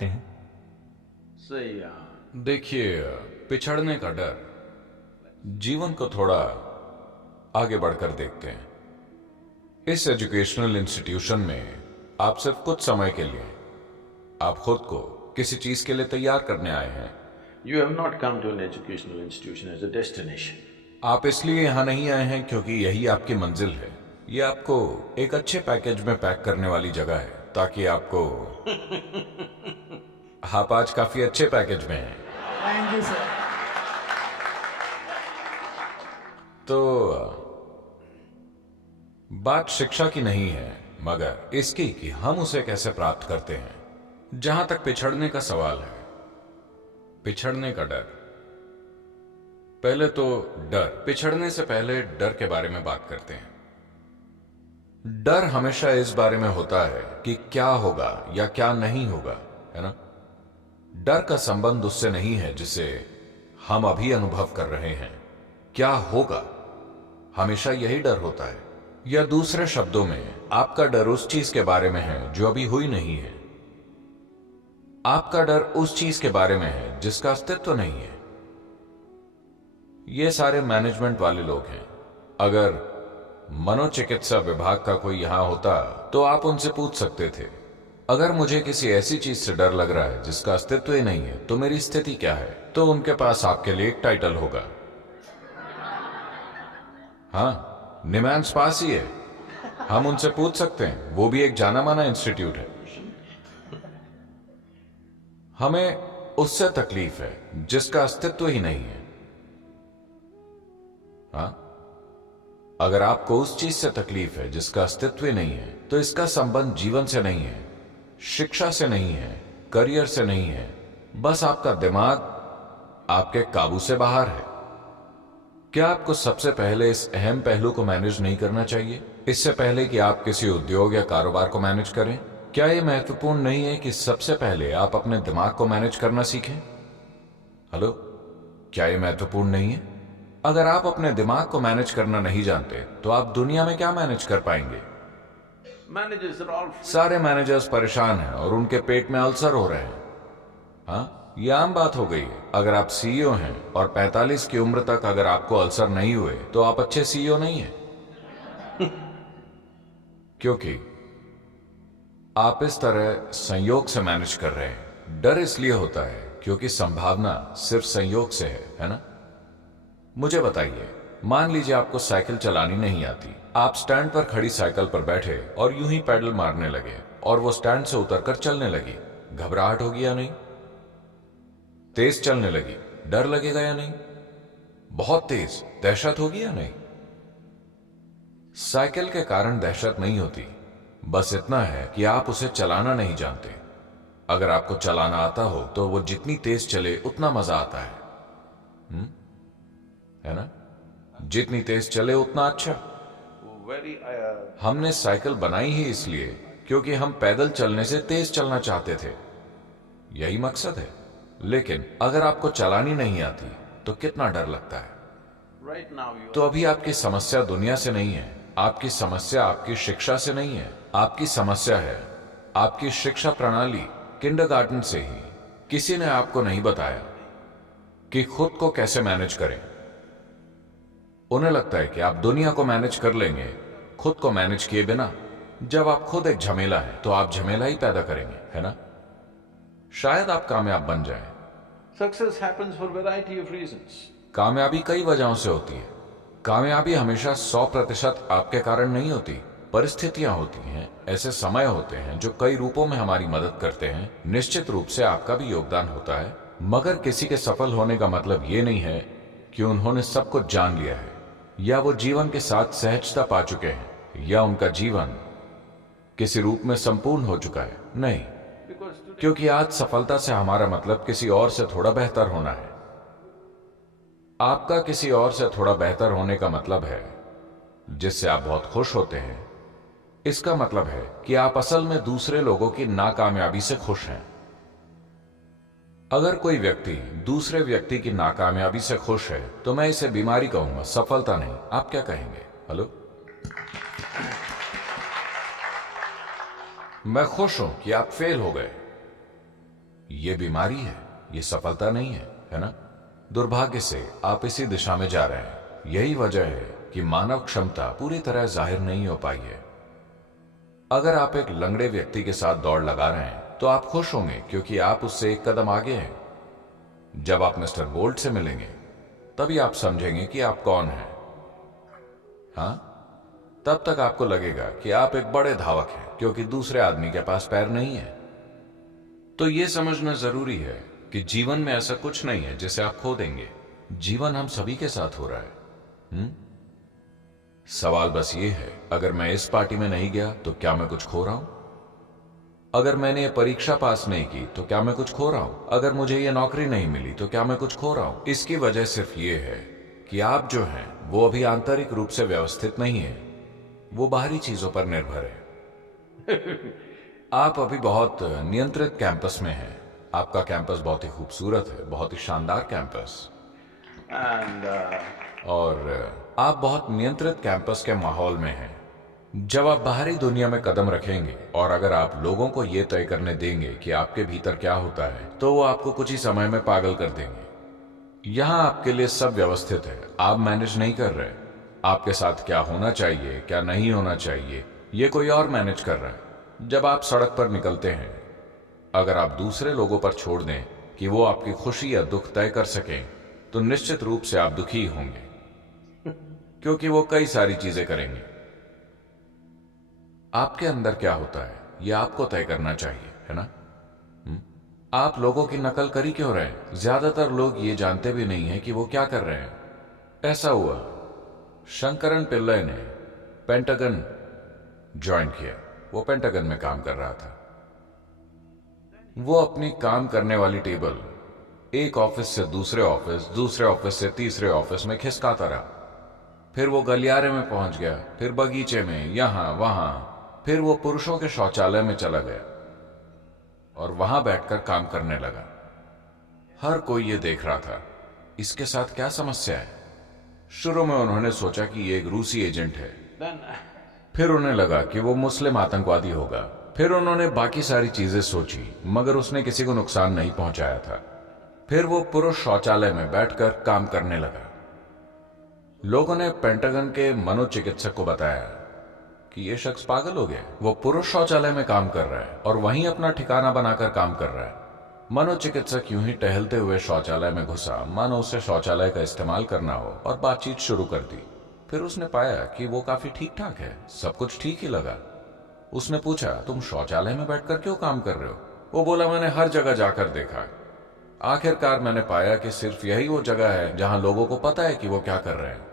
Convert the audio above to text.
चाहते हैं? सही है। देखिए, पिछड़ने का डर, जीवन को थोड़ा आगे बढ़कर देखते हैं। इस एजुकेशनल इंस्टीट्यूशन में आप सिर्फ कुछ समय के लिए आप खुद को किसी चीज के लिए तैयार करने आए हैं। You have not come to an educational institution as a destination. आप इसलिए यहां नहीं आए हैं क्योंकि यही आपकी मंजिल है। ये आपको एक अच्छे पैकेज में पैक करने वाली जगह है ताकि आपको आप आज काफी अच्छे पैकेज में हैं। Thank you sir. तो बात शिक्षा की नहीं है मगर इसकी कि हम उसे कैसे प्राप्त करते हैं। जहां तक पिछड़ने का सवाल है, पिछड़ने का डर, पहले तो डर, पिछड़ने से पहले डर के बारे में बात करते हैं। डर हमेशा इस बारे में होता है कि क्या होगा या क्या नहीं होगा, है ना। डर का संबंध उससे नहीं है जिसे हम अभी अनुभव कर रहे हैं। क्या होगा, हमेशा यही डर होता है। या दूसरे शब्दों में, आपका डर उस चीज के बारे में है जो अभी हुई नहीं है। आपका डर उस चीज के बारे में है जिसका अस्तित्व नहीं है। ये सारे मैनेजमेंट वाले लोग हैं। अगर मनोचिकित्सा विभाग का कोई यहां होता तो आप उनसे पूछ सकते थे, अगर मुझे किसी ऐसी चीज से डर लग रहा है जिसका अस्तित्व ही नहीं है तो मेरी स्थिति क्या है। तो उनके पास आपके लिए एक टाइटल होगा। हाँ, निमांस पास ही है, हम उनसे पूछ सकते हैं, वो भी एक जाना माना इंस्टीट्यूट है। हमें उससे तकलीफ है जिसका अस्तित्व ही नहीं है। हाँ, अगर आपको उस चीज से तकलीफ है जिसका अस्तित्व ही नहीं है तो इसका संबंध जीवन से नहीं है, शिक्षा से नहीं है, करियर से नहीं है, बस आपका दिमाग आपके काबू से बाहर है। क्या आपको सबसे पहले इस अहम पहलू को मैनेज नहीं करना चाहिए इससे पहले कि आप किसी उद्योग या कारोबार को मैनेज करें? क्या यह महत्वपूर्ण नहीं है कि सबसे पहले आप अपने दिमाग को मैनेज करना सीखें? हेलो, क्या यह महत्वपूर्ण नहीं है? अगर आप अपने दिमाग को मैनेज करना नहीं जानते तो आप दुनिया में क्या मैनेज कर पाएंगे? Managers are all सारे मैनेजर्स परेशान हैं और उनके पेट में अल्सर हो रहे हैं। हाँ, ये आम बात हो गई है। अगर आप सीईओ हैं और 45 की उम्र तक अगर आपको अल्सर नहीं हुए तो आप अच्छे सीईओ नहीं हैं। क्योंकि आप इस तरह संयोग से मैनेज कर रहे हैं। डर इसलिए होता है क्योंकि संभावना सिर्फ संयोग से है ना। मुझे बताइए, मान लीजिए आपको साइकिल चलानी नहीं आती। आप स्टैंड पर खड़ी साइकिल पर बैठे और यूं ही पैडल मारने लगे और वो स्टैंड से उतरकर चलने लगी। घबराहट होगी या नहीं? तेज चलने लगी, डर लगेगा या नहीं? बहुत तेज दहशत होगी या नहीं? साइकिल के कारण दहशत नहीं होती, बस इतना है कि आप उसे चलाना नहीं जानते। अगर आपको चलाना आता हो तो वो जितनी तेज चले उतना मजा आता है ना। जितनी तेज चले उतना अच्छा। very हमने साइकिल बनाई ही इसलिए क्योंकि हम पैदल चलने से तेज चलना चाहते थे, यही मकसद है। लेकिन अगर आपको चलानी नहीं आती तो कितना डर लगता है। right now you तो अभी आपकी समस्या दुनिया से नहीं है, आपकी समस्या आपकी शिक्षा से नहीं है। आपकी समस्या है आपकी शिक्षा प्रणाली। किंडरगार्टन से ही किसी ने आपको नहीं बताया कि खुद को कैसे मैनेज करें। उन्हें लगता है कि आप दुनिया को मैनेज कर लेंगे खुद को मैनेज किए बिना। जब आप खुद एक झमेला है तो आप झमेला ही पैदा करेंगे, है ना। शायद आप कामयाब बन जाएं। success happens for variety of reasons. कामयाबी कई वजहों से होती है। कामयाबी हमेशा 100% आपके कारण नहीं होती। परिस्थितियां होती हैं, ऐसे समय होते हैं जो कई रूपों में हमारी मदद करते हैं। निश्चित रूप से आपका भी योगदान होता है, मगर किसी के सफल होने का मतलब ये नहीं है कि उन्होंने सब कुछ जान लिया है या वो जीवन के साथ सहजता पा चुके हैं या उनका जीवन किसी रूप में संपूर्ण हो चुका है। नहीं, क्योंकि आज सफलता से हमारा मतलब किसी और से थोड़ा बेहतर होना है। आपका किसी और से थोड़ा बेहतर होने का मतलब है जिससे आप बहुत खुश होते हैं। इसका मतलब है कि आप असल में दूसरे लोगों की नाकामयाबी से खुश हैं। अगर कोई व्यक्ति दूसरे व्यक्ति की नाकामयाबी से खुश है तो मैं इसे बीमारी कहूंगा, सफलता नहीं। आप क्या कहेंगे? हेलो, मैं खुश हूं कि आप फेल हो गए। ये बीमारी है, ये सफलता नहीं है ना? दुर्भाग्य से आप इसी दिशा में जा रहे हैं। यही वजह है कि मानव क्षमता पूरी तरह जाहिर नहीं हो पाई है। अगर आप एक लंगड़े व्यक्ति के साथ दौड़ लगा रहे हैं तो आप खुश होंगे क्योंकि आप उससे एक कदम आगे हैं। जब आप मिस्टर बोल्ट से मिलेंगे तभी आप समझेंगे कि आप कौन हैं। हाँ, तब तक आपको लगेगा कि आप एक बड़े धावक हैं क्योंकि दूसरे आदमी के पास पैर नहीं है। तो यह समझना जरूरी है कि जीवन में ऐसा कुछ नहीं है जिसे आप खो देंगे। जीवन हम सभी के साथ हो रहा है। सवाल बस ये है, अगर मैं इस पार्टी में नहीं गया तो क्या मैं कुछ खो रहा हूं? अगर मैंने ये परीक्षा पास नहीं की तो क्या मैं कुछ खो रहा हूं? अगर मुझे ये नौकरी नहीं मिली तो क्या मैं कुछ खो रहा हूं? इसकी वजह सिर्फ ये है कि आप जो हैं वो अभी आंतरिक रूप से व्यवस्थित नहीं है, वो बाहरी चीजों पर निर्भर है। आप अभी बहुत नियंत्रित कैंपस में हैं। आपका कैंपस बहुत ही खूबसूरत है, बहुत ही शानदार कैंपस। और आप बहुत नियंत्रित कैंपस के माहौल में हैं। जब आप बाहरी दुनिया में कदम रखेंगे और अगर आप लोगों को यह तय करने देंगे कि आपके भीतर क्या होता है तो वो आपको कुछ ही समय में पागल कर देंगे। यहां आपके लिए सब व्यवस्थित है, आप मैनेज नहीं कर रहे। आपके साथ क्या होना चाहिए, क्या नहीं होना चाहिए, ये कोई और मैनेज कर रहा है। जब आप सड़क पर निकलते हैं, अगर आप दूसरे लोगों पर छोड़ दें कि वो आपकी खुशी या दुख तय कर सकें तो निश्चित रूप से आप दुखी होंगे क्योंकि वो कई सारी चीजें करेंगे। आपके अंदर क्या होता है यह आपको तय करना चाहिए, है ना? आप लोगों की नकल करी क्यों रहे हैं? ज्यादातर लोग ये जानते भी नहीं हैं कि वो क्या कर रहे हैं। ऐसा हुआ, शंकरन पिल्लई ने पेंटागन ज्वाइन किया। वो पेंटागन में काम कर रहा था। वो अपनी काम करने वाली टेबल एक ऑफिस से दूसरे ऑफिस, दूसरे ऑफिस से तीसरे ऑफिस में खिसकाता रहा। फिर वो गलियारे में पहुंच गया, फिर बगीचे में, यहां वहां, फिर वो पुरुषों के शौचालय में चला गया और वहां बैठकर काम करने लगा। हर कोई ये देख रहा था, इसके साथ क्या समस्या है? शुरू में उन्होंने सोचा कि ये एक रूसी एजेंट है, फिर उन्हें लगा कि वो मुस्लिम आतंकवादी होगा, फिर उन्होंने बाकी सारी चीजें सोची मगर उसने किसी को नुकसान नहीं पहुंचाया था। फिर वो पुरुष शौचालय में बैठकर काम करने लगा। लोगों ने पेंटागन के मनोचिकित्सक को बताया कि यह शख्स पागल हो गया। वो पुरुष शौचालय में काम कर रहा है और वहीं अपना ठिकाना बनाकर काम कर रहा है। मनोचिकित्सक यूं ही टहलते हुए शौचालय में घुसा मानो उसे शौचालय का इस्तेमाल करना हो और बातचीत शुरू कर दी। फिर उसने पाया कि वो काफी ठीक ठाक है, सब कुछ ठीक ही लगा। उसने पूछा, तुम शौचालय में बैठकर क्यों काम कर रहे हो? वो बोला, मैंने हर जगह जाकर देखा। आखिरकार मैंने पाया कि सिर्फ यही वो जगह है जहां लोगों को पता है कि वो क्या कर रहे हैं।